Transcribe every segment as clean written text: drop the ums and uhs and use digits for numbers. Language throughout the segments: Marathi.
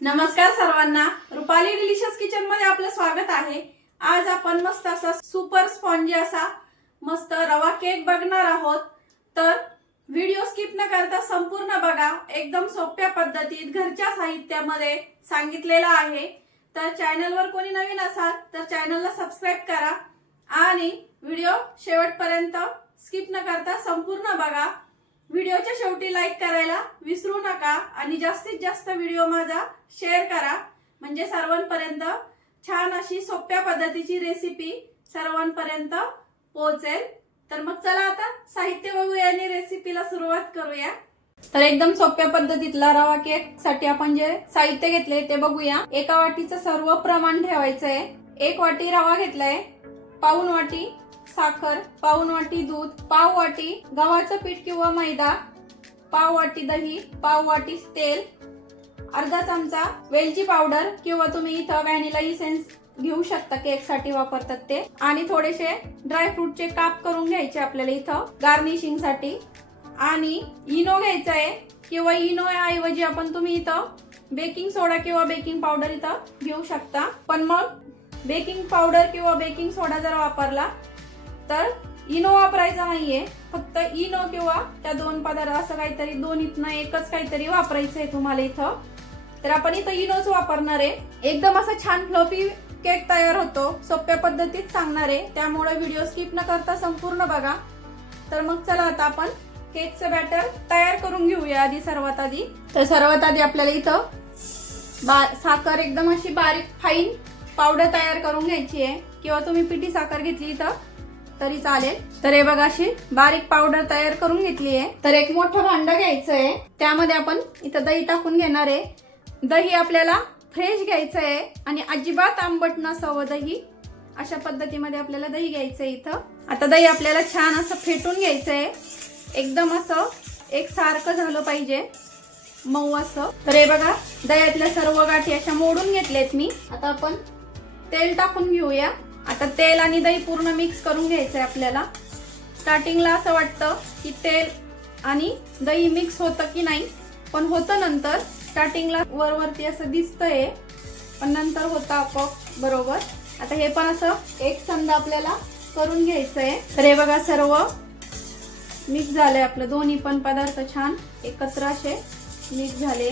नमस्कार सर्वांना, रुपाली डिलिशियस किचन मध्ये आपलं स्वागत आहे। आज आपण मस्त असा सुपर स्पॉन्जी असा मस्त रवा केक बघणार आहोत। तर व्हिडिओ स्किप न करता संपूर्ण बघा। एकदम सोप्या पद्धतीत घरच्या साहित्यामध्ये सांगितलेला आहे। तर चॅनलवर कोणी नवीन असाल तर चॅनलला सबस्क्राइब करा आणि व्हिडिओ शेवटपर्यंत स्किप न करता संपूर्ण बघा। व्हिडिओच्या शेवटी लाईक करायला विसरू नका आणि जास्तीत जास्त व्हिडिओ माझा शेअर करा, म्हणजे सर्वांपर्यंत छान अशी सोप्या पद्धतीची रेसिपी सर्वांपर्यंत पोहोचेल। तर मग चला आता साहित्य बघूया आणि रेसिपीला सुरुवात करूया। तर एकदम सोप्या पद्धतीतला रवा केक साठी आपण जे साहित्य घेतले ते बघूया। एका वाटीचं सर्व प्रमाण ठेवायचं आहे। 1 वाटी रवा घेतलाय, पाऊण वाटी साखर, पाऊण वाटी दूध, पाव वाटी गव्हाचं पीठ किंवा मैदा, पाव वाटी दही, पाव वाटी तेल, अर्धा चमचा वेलची पावडर किंवा तुम्ही इथं व्हॅनिला इसेन्स घेऊ शकता, केक साठी वापरतात ते, आणि थोडेसे ड्रायफ्रूटचे काप करून घ्यायचे आपल्याला इथं गार्निशिंग साठी। आणि इनो घ्यायचा आहे किंवा इनो ऐवजी आपण तुम्ही इथं बेकिंग सोडा किंवा बेकिंग पावडर इथं घेऊ शकता। पण मग बेकिंग पावडर किंवा बेकिंग सोडा जर वापरला तर इनो वापरायचा नाहीये, फक्त इनो किंवा त्या दोन पदार्थ असं काहीतरी दोन्हीतनं एकच काहीतरी वापरायचं आहे तुम्हाला इथं। तर आपण इथं इनोच वापरणार आहे। एकदम असा छान फ्लफी केक तयार होतो, सोप्या पद्धतीत सांगणार आहे, त्यामुळे व्हिडिओ स्किप न करता संपूर्ण बघा। तर मग चला आता आपण केकचं बॅटर तयार करून घेऊया। सर्वात आधी आपल्याला इथं साखर एकदम अशी बारीक फाईन पावडर तयार करून घ्यायची आहे, किंवा तुम्ही पिठी साखर घेतली इथं तरी चालेल। तर हे बघा अशी बारीक पावडर तयार करून घेतली आहे। तर एक मोठं भांड घ्यायचं आहे, त्यामध्ये आपण इथं दही टाकून घेणार आहे। दही आपल्याला फ्रेश घ्यायचं आहे आणि अजिबात आंबट नसावं दही, अशा पद्धतीमध्ये आपल्याला दही घ्यायचं आहे इथं। आता दही आपल्याला छान असं फेटून घ्यायचं आहे, एकदम असं एकसारखं झालं पाहिजे, मऊ असं। तर हे बघा दह्यातल्या सर्व गाठी अशा मोडून घेतल्यात मी। आता आपण तेल टाकून घेऊया। आता तेल आणि दही पूर्ण मिक्स करून घ्यायचंय आपल्याला। स्टार्टिंगला असं वाटतं की तेल आणि दही मिक्स होतं की नाही, पण होतं नंतर। स्टार्टिंगला वरवरती असं दिसतंय, पण नंतर होतं आपोआप बरोबर। आता हे पण असं एकसंध आपल्याला करून घ्यायचंय। तर हे बघा सर्व मिक्स झालंय आपलं, दोन्ही पण पदार्थ छान एकत्र असे मिक्स झाले।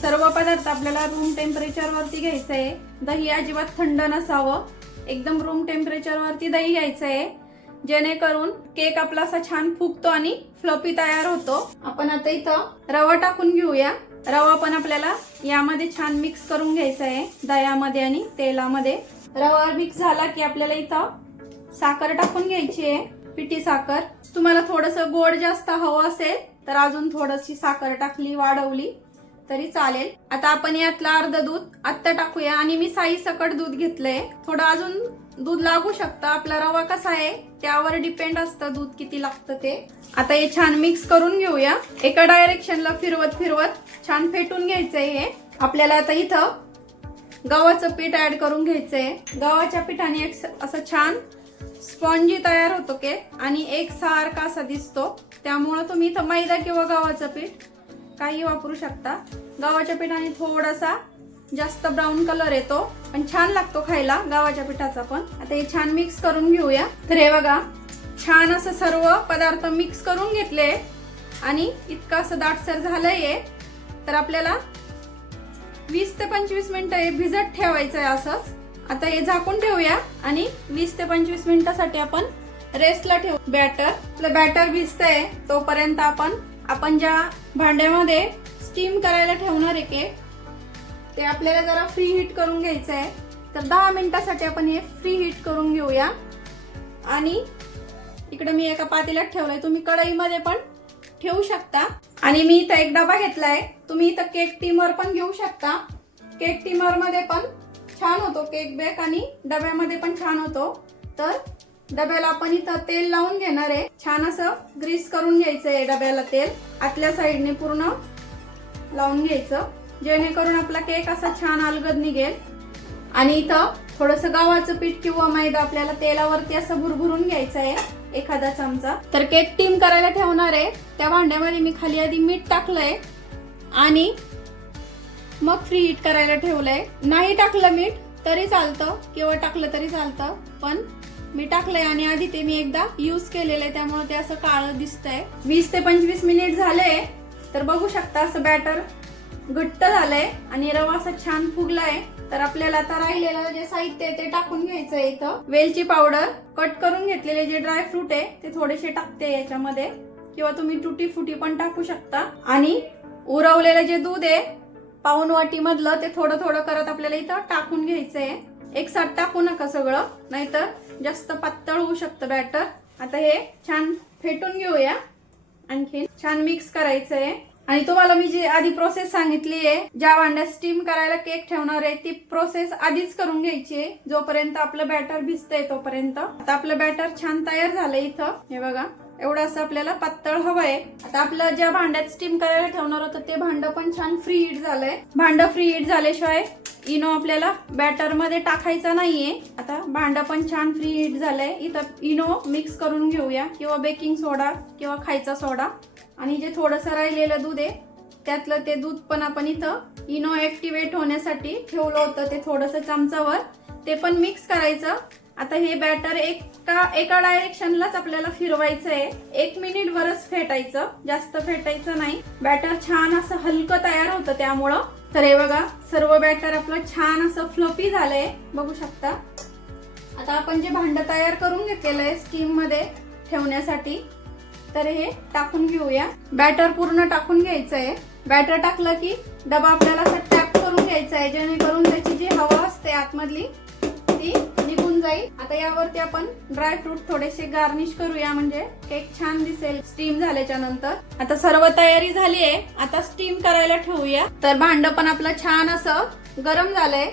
सर्व पदार्थ आपल्याला रूम टेम्परेचर वरती घ्यायचं आहे। दही अजिबात थंड नसावं, एकदम रूम टेम्परेचर वरती दही घ्यायचं आहे, जेणेकरून केक आपला असा छान फुगतो आणि फ्लफी तयार होतो। आपण आता इथं रवा टाकून घेऊया। रवा पण आपल्याला यामध्ये छान मिक्स करून घ्यायचा आहे, दह्यामध्ये आणि तेलामध्ये। रवा मिक्स झाला की आपल्याला इथं साखर टाकून घ्यायची आहे, पिठी साखर। तुम्हाला थोडंसं गोड जास्त हवं असेल तर अजून थोडीशी साखर टाकली, वाढवली तरी चालेल। आता आपण यातलं अर्ध दूध आत्ता टाकूया, आणि मी साई सकट दूध घेतलंय, थोडं अजून दूध लागू शकतं, आपला रवा कसा आहे त्यावर डिपेंड असतं दूध किती लागतं ते। आता हे छान मिक्स करून घेऊया, एका डायरेक्शनला फिरवत फिरवत छान फेटून घ्यायचंय हे आपल्याला। आता इथं गव्हाचं पीठ ऍड करून घ्यायचंय। गव्हाच्या पिठाने असं छान स्पॉन्जी तयार होतो केक आणि एक सारखा असा दिसतो, त्यामुळे तुम्ही इथं मैदा किंवा गव्हाचं पीठ काही वापरू शकता। गव्हाच्या पिठाने थोडासा जास्त ब्राऊन कलर येतो, पण छान लागतो खायला गव्हाच्या पिठाचा पण। आता हे छान मिक्स करून घेऊया। तर हे बघा छान असं सर्व पदार्थ मिक्स करून घेतले आणि इतकं असं दाटसर झालंय। तर आपल्याला 20 ते 25 मिनिटं हे भिजत ठेवायचं आहे असंच। आता हे झाकून ठेवूया आणि 20 ते 25 मिनिटासाठी आपण रेस्टला ठेवू। आपलं बॅटर भिजतंय तोपर्यंत आपण ज्या भांड्यामध्ये स्टीम करायला ठेवणार आहे केक, ते आपल्याला जरा फ्री हीट करून घ्यायचं आहे। तर 10 मिनिटासाठी आपण हे फ्री हीट करून घेऊया। आणि इकडे मी एका पातेल्यात ठेवलंय, तुम्ही कढईमध्ये पण ठेवू शकता। आणि मी इथं एक डबा घेतलाय, तुम्ही इथं केक टिमर पण घेऊ शकता। केक टिमर मध्ये पण छान होतो केक बेक आणि डब्यामध्ये पण छान होतो। तर डब्याला आपण इथं तेल लावून घेणार आहे, छान असं ग्रीस करून घ्यायचंय डब्याला तेल, आतल्या साईडने पूर्ण लावून घ्यायचं, जेणेकरून आपला केक असा छान अलगद निघेल। आणि इथं थोडंसं गव्हाचं पीठ किंवा मैदा आपल्याला तेलावरती असं भुरभुरून घ्यायचं आहे, एखादा चमचा। तर केक टीम करायला ठेवणार आहे त्या भांड्यामध्ये मी खाली आधी मीठ टाकलंय आणि मग फ्री हीट करायला ठेवलंय. नाही टाकलं मीठ तरी चालतं किंवा टाकलं तरी चालतं, पण मी टाकलंय आणि आधी ते मी एकदा यूज केलेलं आहे त्यामुळे ते असं काळं दिसतंय. 20 ते 25 मिनिट झाले तर बघू शकता असं बॅटर घट्ट झालंय आणि रवा असा छान फुगलाय. तर आपल्याला आता राहिलेलं जे साहित्य आहे ते टाकून घ्यायचंय. इथं वेलची पावडर, कट करून घेतलेले जे ड्राय फ्रूट आहे ते थोडेसे टाकते याच्यामध्ये, किंवा तुम्ही टुटी फुटी पण टाकू शकता. आणि उरवलेलं जे दूध आहे पाऊण वाटी मधलं ते थोडं थोडं करत आपल्याला इथं टाकून घ्यायचंय. एकसाथ टाकू नका सगळं, नाहीतर जास्त पातळ होऊ शकतं बॅटर. आता हे छान फेटून घेऊया, आणखी छान मिक्स करायचंय. आणि तुम्हाला मी जी आधी प्रोसेस सांगितली आहे, ज्या भांड्यात स्टीम करायला केक ठेवणार आहे ती प्रोसेस आधीच करून घ्यायची आहे, जोपर्यंत आपलं बॅटर भिजतंय तोपर्यंत. आता आपलं बॅटर छान तयार झालंय. इथं हे बघा, एवढं असं आपल्याला पातळ हवंय. आता आपलं ज्या भांड्यात स्टीम करायला ठेवणार होतं ते भांडं पण छान फ्री हीट झालंय. भांडं फ्री हीट झाल्याशिवाय इनो आपल्याला बॅटर मध्ये टाकायचा नाहीये. आता भांडं पण छान फ्री हीट झालंय. इथं इनो मिक्स करून घेऊया, किंवा बेकिंग सोडा किंवा खायचा सोडा. आणि जे थोडंसं राहिलेलं दूध आहे त्यातलं ते दूध पण आपण इथं इनो ऍक्टिव्हेट होण्यासाठी ठेवलं होतं, ते थोडंसं चमचावर ते पण मिक्स करायचं. आता हे बॅटर एका डायरेक्शनलाच आपल्याला फिरवायचं आहे. 1 मिनिट वरच फेटायचं, जास्त फेटायचं नाही. बॅटर छान असं हलकं तयार होतं त्यामुळं. तर हे बघा, सर्व बॅटर आपलं छान असं फ्लफी झालंय, बघू शकता. आता आपण जे भांडं तयार करून घेतलेलं आहे स्टीम मध्ये ठेवण्यासाठी, तर हे टाकून घेऊया. बॅटर पूर्ण टाकून घ्यायचंय. बॅटर टाकलं की डबा आपल्याला असं टॅप करून घ्यायचा आहे, जेणेकरून त्याची जी हवा असते आतमधली ती निघून जाईल. आता यावरती आपण ड्रायफ्रूट थोडेसे गार्निश करूया, म्हणजे केक छान दिसेल स्टीम झाल्याच्या नंतर. आता सर्व तयारी झाली आहे, आता स्टीम करायला ठेवूया. तर भांडं पण आपलं छान असं गरम झालंय,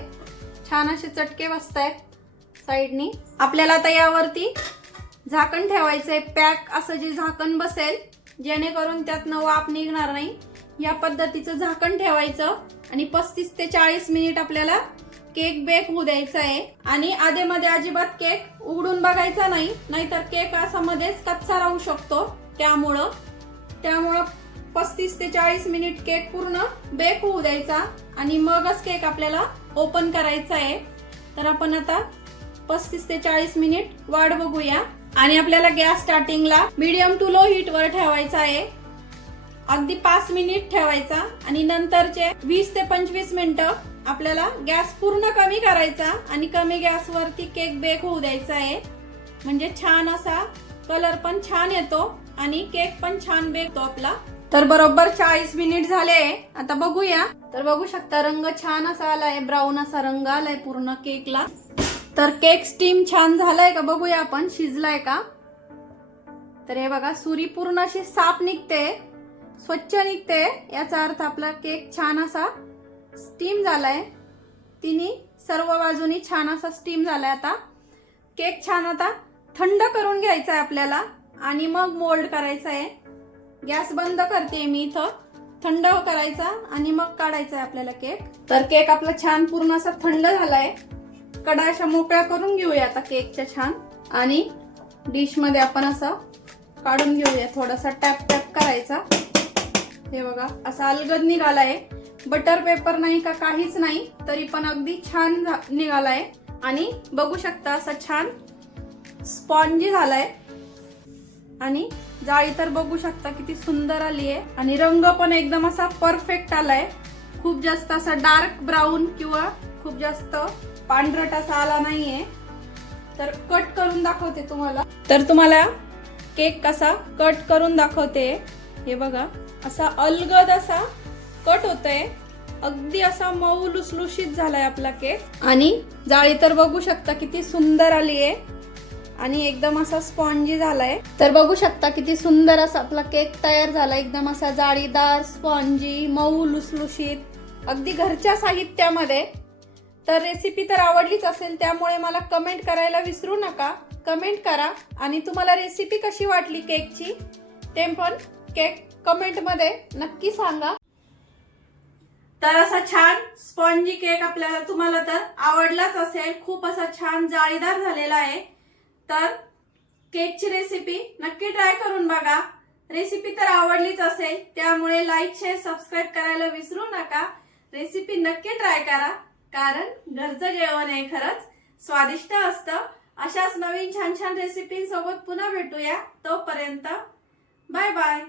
छान असे चटके बसतायत साईडनी. आपल्याला आता यावरती झाकण ठेवायचंय, पॅक असं जे झाकण बसेल, जेणेकरून त्यातनं वाफ निघणार नाही. या पद्धतीचं झाकण ठेवायचं आणि 35 ते 40 मिनिट आपल्याला केक बेक होऊ द्यायचा आहे. आणि आधेमध्ये अजिबात केक उघडून बघायचा नाही, नाहीतर केक असा मध्येच कच्चा राहू शकतो. त्यामुळं 35 ते 40 मिनिट केक पूर्ण बेक होऊ द्यायचा आणि मगच केक आपल्याला ओपन करायचा आहे. तर आपण आता 35 ते 40 मिनिट वाट बघूया. आणि आपल्याला गॅस स्टार्टिंगला मीडियम टू लो हीट वर ठेवायचा आहे. अगदी 5 मिनिट ठेवायचा आणि नंतरचे 20 ते 25 मिनिटं आपल्याला गॅस पूर्ण कमी करायचा आणि कमी गॅसवरती केक बेक होऊ द्यायचा आहे. म्हणजे छान असा कलर पण छान येतो आणि केक पण छान बेक होतो आपला. तर बरोबर 40 मिनिट झाले. आता बघूया. तर बघू शकता रंग छान असा आलाय, ब्राऊन असा रंग आलाय पूर्ण केकला. तर केक स्टीम छान झालाय का बघूया आपण, शिजलाय का. तर हे बघा, सुरी पूर्ण अशी साफ निघते, स्वच्छ निघते, याचा अर्थ आपला केक छान असा स्टीम झालाय. तिन्ही सर्व बाजूनी छान असा स्टीम झालाय. आता केक छान आता थंड करून घ्यायचा आहे आपल्याला आणि मग मोल्ड करायचा आहे. गॅस बंद करते मी इथं, थंड करायचा आणि मग काढायचा आहे आपल्याला केक. तर केक आपला छान पूर्ण असा थंड झालाय. कडा अशा मोकळ्या करून घेऊया आता केकच्या छान, आणि डिश मध्ये आपण असं काढून घेऊया. थोडासा टॅप टॅप करायचा. हे बघा, असा अलगद निघालाय, बटर पेपर नाही का काहीच नाही, तरी पण अगदी छान निघालाय. आणि बघू शकता असा छान स्पॉन्जी झालाय. आणि जाळी तर बघू शकता किती सुंदर आली आहे. आणि रंग पण एकदम असा परफेक्ट आलाय. खूप जास्त असा डार्क ब्राऊन किंवा खूप जास्त पांढरट असा आला नाहीये. तर कट करून दाखवते तुम्हाला. तर तुम्हाला केक कसा कट करून दाखवते. हे बघा, असा अलगद असा कट होतोय, अगदी असा मऊ लुसलुशीत झालाय आपला केक. आणि जाळी तर बघू शकता किती सुंदर आली आहे आणि एकदम असा स्पॉन्जी झालाय. तर बघू शकता किती सुंदर असा आपला केक तयार झाला, एकदम असा जाळीदार, स्पॉन्जी, मऊ लुसलुशीत, अगदी घरच्या साहित्यामध्ये. तर रेसिपी तर आवडलीच असेल, त्यामुळे मला कमेंट करायला विसरू नका. कमेंट करा आणि तुम्हाला रेसिपी कशी वाटली केकची ते पण केक कमेंट मध्ये नक्की सांगा. तर असा छान स्पॉन्जी केक आपल्याला तुम्हाला तर आवडलाच असेल. खूप असा छान जाळीदार झालेला आहे. तर केकची रेसिपी नक्की ट्राय करून बघा. रेसिपी तर आवडलीच असेल, त्यामुळे लाईक, शेअर, सबस्क्राईब करायला विसरू नका. रेसिपी नक्की ट्राय करा, कारण घरचं जेवण आहे खरंच स्वादिष्ट असतं। अशाच नवीन छान छान रेसिपी सोबत पुन्हा भेटूया, तोपर्यंत बाय बाय।